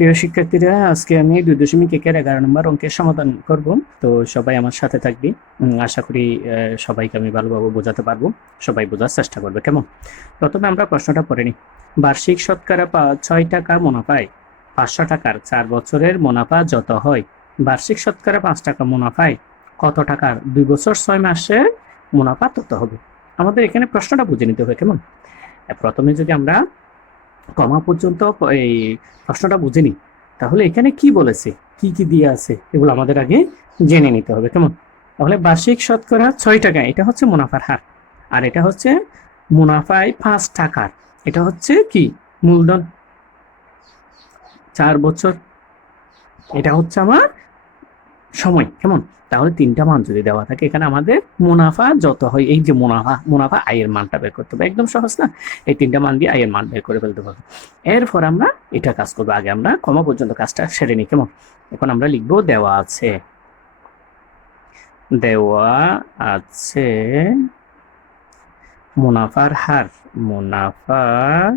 প্রিয় শিক্ষার্থীরা, আজকে আমি 2.1-11 নম্বর অঙ্কের সমাধান করব। তো সবাই আমার সাথে থাকবি। আশা করি সবাইকে আমি ভালোভাবে বোঝাতে পারবো। সবাই বোঝার চেষ্টা করবে, কেমন? প্রথমে আমরা প্রশ্নটা পড়ে নিই। বার্ষিক শতকরা 6 টাকা মুনাফায় 500 টাকার 4 বছরের মুনাফা যত হয়, বার্ষিক শতকরা 5 টাকা মুনাফায় কত টাকার 2 বছর 6 মাসে মুনাফা তত হবে। আমাদের এখানে প্রশ্নটা বুঝে নিতে হবে, কেমন? প্রথমে যদি আমরা কমা পর্যন্ত এই প্রশ্নটা বুঝে নিই, তাহলে এখানে কি বলেছে, কি কি দিয়ে আছে, এগুলো আমাদের আগে জেনে নিতে হবে, কেমন? তাহলে বার্ষিক শতকরা 6 টাকা, এটা হচ্ছে মুনাফার হার। আর এটা হচ্ছে মুনাফায় 5 টাকার, এটা হচ্ছে কি মূলধন 4 বছর, এটা হচ্ছে আমার সময়, কেমন? তাহলে তিনটা মান যদি দেওয়া থাকে, এখানে আমাদের মুনাফা যত হয়, এই যে মুনাফা আয়ের মানটা বের করতে হবে। একদম সহজ না? এই তিনটা মান দিয়ে আয়ের মান বের করে ফেলতে পারবো। এরপর আমরা এটা কাজ করবো। আগে আমরা কমা পর্যন্ত কাজটা সেরে নিই, কেমন? এখন আমরা লিখবো দেওয়া আছে, দেওয়া আছে মুনাফার হার, মুনাফার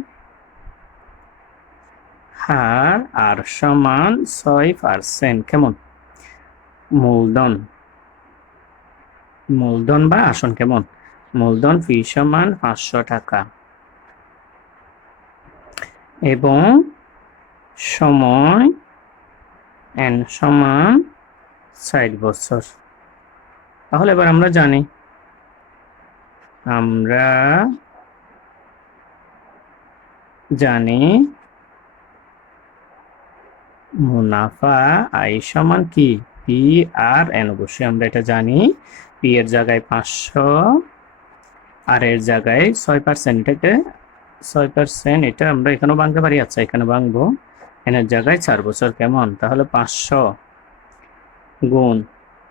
হার আর সমান 6%, কেমন? মূলধন বা আসন, কেমন? মূলধন ফি সমান 500 টাকা এবং সময় এন সমান 60 বছর। তাহলে এবার আমরা জানি মুনাফা আই সমান কি পি আর এন। অবশ্যই আমরা এটা জানি। পি এর জায়গায় 500, আর এর জায়গায় 6%, এটাকে 6%, এটা আমরা এখানেও ভাঙতে পারি। আচ্ছা, এখানে ভাঙবো। এনের জায়গায় 4 বছর, কেমন? তাহলে 500 গুণ,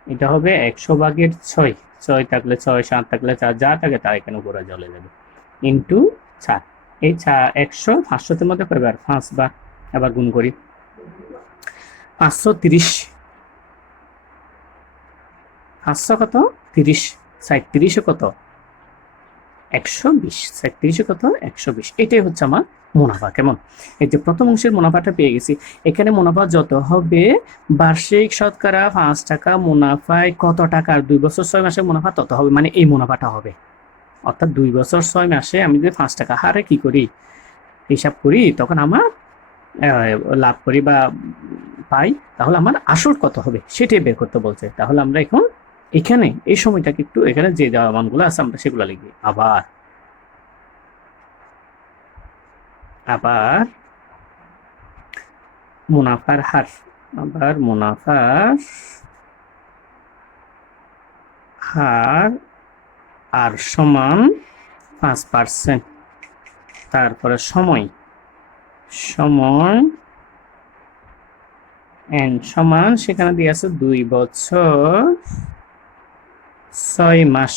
এটা হবে 100/6, 6 থাকলে 6, 7 থাকলে 4, যা থাকে তা এখানে উপরে চলে যাবে, ইন্টু 4। এই 100 500-র মধ্যে কয়বার? 5 বার। আবার গুণ করি, 530, 500 কত? 30, 37 কত? 120, 37 কত? 120। এটাই হচ্ছে আমার মুনাফা, কেমন? এই যে প্রথম অংশের মুনাফাটা পেয়ে গেছি। এখানে মুনাফা যত হবে, বার্ষিক শতকরা 5 টাকা মুনাফায় কত টাকার 2 বছর 6 মাসে মুনাফা তত হবে, মানে এই মুনাফাটা হবে। অর্থাৎ 2 বছর 6 মাসে আমি যদি 5 টাকা হারে কি করি, হিসাব করি, তখন আমার লাভ করি বা পাই, তাহলে আমার আসল কত হবে সেটাই বের করতে বলছে। তাহলে আমরা এখন এখানে এই সময়টাকে একটু, এখানে যে দেওয়া মানগুলো আছে আমরা সেগুলো লিখি। আবার মুনাফার হার, আবার মুনাফার হার আর সমান 5%। তারপরে সময় এন সমান, সেখানে দিয়ে আছে 2 বছর 6 মাস।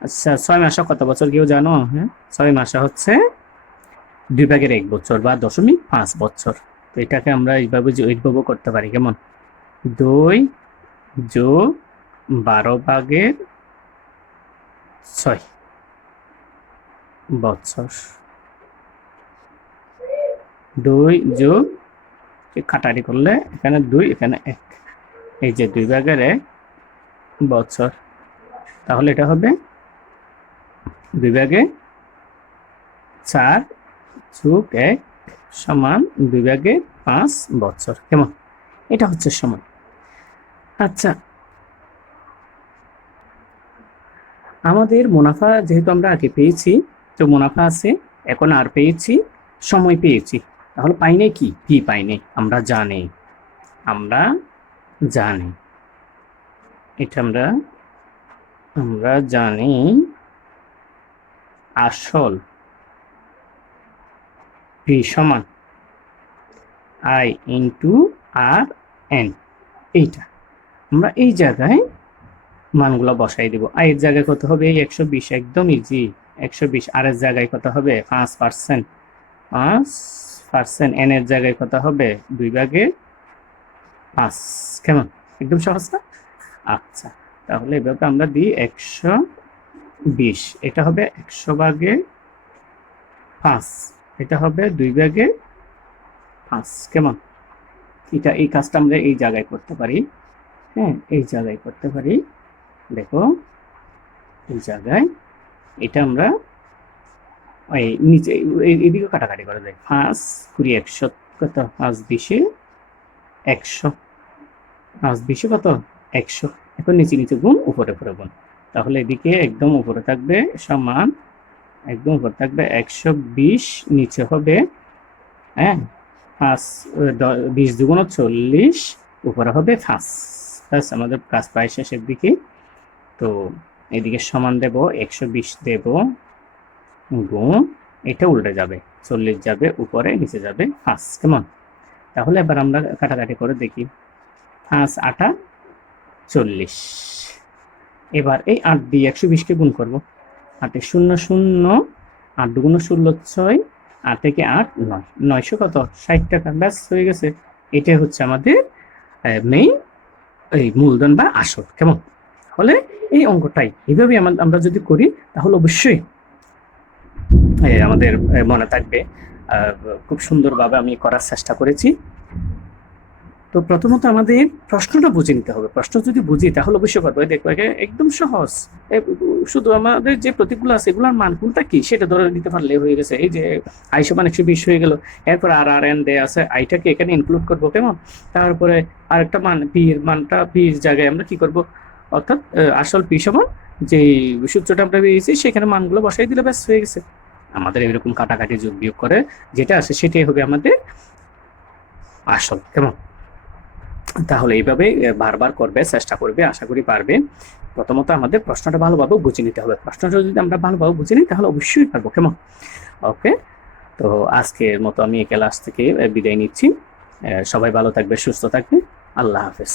আচ্ছা, 6 মাসে কত বছর কেউ জানো? হ্যাঁ, 6 মাসে হচ্ছে 2/1 বছর বা 0.5 বছর। তো এটাকে আমরা এইভাবে করতে পারি, কেমন? 2 যোগ 12/6 বছর, 2 যোগ, কাটারি করলে এখানে 2, এখানে 1, এই যে 2/1 বছর। তাহলে এটা হবে 2/4 যোগ 1 সমান 2/5 বছর, কেমন? এটা হচ্ছে সময়। আচ্ছা, আমাদের মুনাফা যেহেতু আমরা আগে পেয়েছি, তো মুনাফা আছে, এখন আর পেয়েছি, সময় পেয়েছি, তাহলে পাইনি কি পাইনি? আমরা জানি এটা আমরা জানি আসল পি সমান আই ইন্টু আর এন। এইটা আমরা এই জায়গায় মানগুলো বসাই দিব। আয়ের জায়গায় কত হবে? 120, একদম ইজি। 120। আর এর জায়গায় কত হবে? 5%, 5%। এন এর জায়গায় কত হবে? 2/5, কেমন? একদম সহজ না? আচ্ছা, তাহলে এভাবে আমরা দিই 120, এটা হবে 100/5, এটা হবে 2/5, ফাঁস। কেমন? এই কাজটা আমরা এই জায়গায় করতে পারি। হ্যাঁ, এই জায়গায় করতে পারি। দেখো, এই জায়গায় এটা আমরা এই নিচে এদিকে কাটাকাটি করা যায়। 5 কুড়ি 100 কত? 5 20 100, 5 20 কত? 100। এখন নিচে নিচে গুণ, উপরে উপরে গুণ। তাহলে এদিকে একদম উপরে থাকবে সমান, একদম উপরে থাকবে 120, নিচে হবে হ্যাঁ 5 20 দুগুণ 40, উপরে হবে 5। ব্যাস, আমাদের কাজ প্রায় শেষের দিকে। তো এদিকে সমান দেব, 120 দেব, গুণ, এটা উল্টে যাবে, 40 যাবে উপরে, নিচে যাবে 5। কেমন? তাহলে এবার আমরা কাটাকাটি করে দেখি। 5 8 40। এবার এই 8 দিয়ে 120কে গুণ করব। 8 0 0, 8 দুগুণ 16 6, 8 থেকে 8 9, 900 কত? 60 টাকা। ব্যাস, হয়ে গেছে। এটাই হচ্ছে আমাদের মেইন এই মূলধন বা আসল। কেমন? তাহলে এই অঙ্কটাই এইভাবে আমরা যদি করি তাহলে অবশ্যই আমাদের মনে থাকবে। খুব সুন্দরভাবে আমি করার চেষ্টা করেছি। তো প্রথমত আমাদের প্রশ্নটা বুঝে নিতে হবে। প্রশ্ন যদি বুঝি তাহলে অবশ্যই পারবো। দেখবো একদম সহজ। শুধু আমাদের যে প্রতীকগুলো আছে এগুলোর মান কোনটা কি সেটা ধরে দিতে পারলে হয়ে গেছে। এই যে আই সমান 120 হয়ে গেল, এরপর আর এন দেয়া আছে, আইটাকে এখানে ইনক্লুড করবো। কেমন? তারপরে আরেকটা মান পি এর মানটা, পি এর জায়গায় আমরা কি করব, অর্থাৎ আসল পি সমান যে সূত্রটা আমরা পেয়েছি সেখানে মানগুলো বসাই দিলে ব্যাস হয়ে গেছে। আমাদের এরকম কাটাকাটি যোগ বিয়োগ করে যেটা আছে সেটাই হবে আমাদের আসল। কেমন? তাহলে এইভাবে বারবার করবে, চেষ্টা করবে, আশা করি পারবে। প্রথমত আমাদের প্রশ্নটা ভালোভাবে বুঝে নিতে হবে। প্রশ্নটা যদি আমরা ভালোভাবে বুঝে নিই তাহলে অবশ্যই পারবো। কেমন? ওকে, তো আজকের মতো আমি এই ক্লাস থেকে বিদায় নিচ্ছি। সবাই ভালো থাকবে, সুস্থ থাকবে। আল্লাহ হাফেজ।